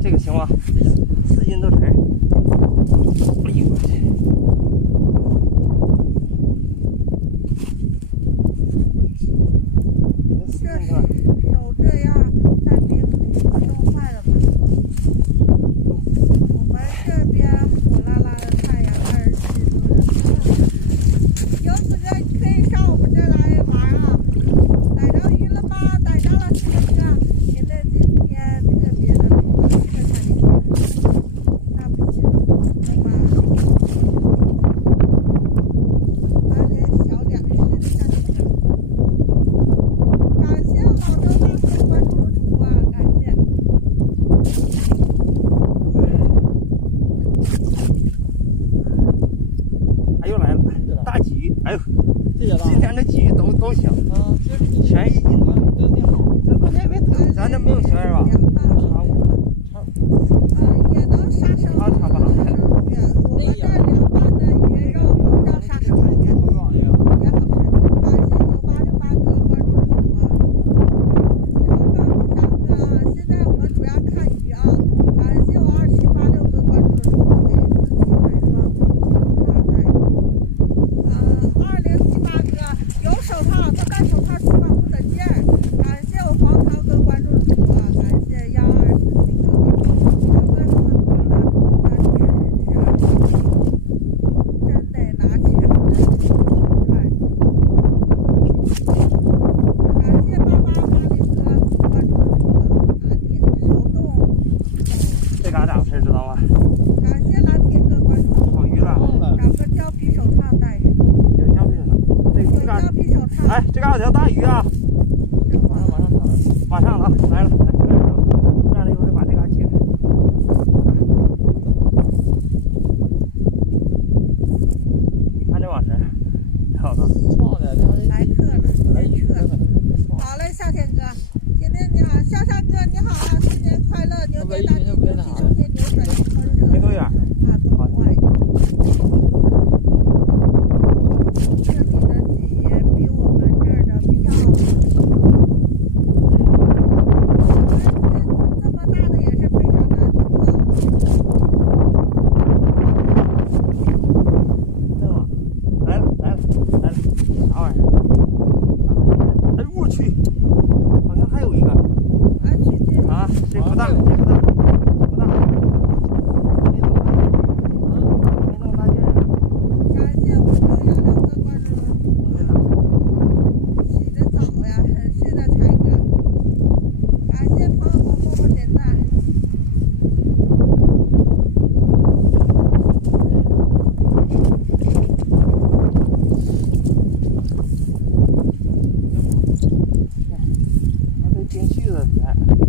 这个行吗？4斤多沉。哎呦我去！手这样在冰里冻坏了吧？我们这边火辣辣的太阳，27度。有资格可以上我们这来玩啊！逮着鱼了吗？逮着了，是不是？您的今天特别的特产一点，那不行，对吧？来点小点，试一下这个。感谢老周大哥关注的主播啊，感谢。哎又来了，大鲫鱼，哎呦，这也大。今天这鲫鱼都行，啊，全1斤多。真挺好。这关键别疼，咱这没有悬儿吧？也能杀生，杀生鱼。我们这凉拌的鱼肉不叫杀生鱼，也好吃。感谢9868哥关注的主播。超高吉祥哥啊，现在我们主要看鱼啊。感谢我2786哥关注的主播，给自己买双手套戴。2078哥有手套，不戴手套起码不得劲儿。感谢我黄桃哥关注的主播，感谢1247哥关注的主播。小哥这么多了，那天是真得拿起来了。看，感谢8880哥关注的主播，拿铁手动。这嘎咋回事知道吗？感谢蓝天哥关注的主播。好鱼了，找个胶皮手套戴上。有胶皮手套。这有嘎，胶皮手套。哎，这嘎有条大鱼啊！马上了，来了，这样的一会儿就把这嘎起来。你看这网绳，瞅瞅。来客了，来客。好嘞，夏天哥，今天你好，潇潇哥你好啊，新年快乐，牛年大吉，牛气冲天，扭转乾坤。没多远。啊，都快。这里的鲫鱼比我们这儿的漂亮。这么大的也是非常难得的。来了，啥玩意儿？哎呦我去，好像还有一个。啊，去这。啊，这不大，这不大，不大。没那么大劲儿。感谢5616哥关注的主播。起得早呀，是的，才哥。感谢朋友们默默点赞。那这冰絮子来了。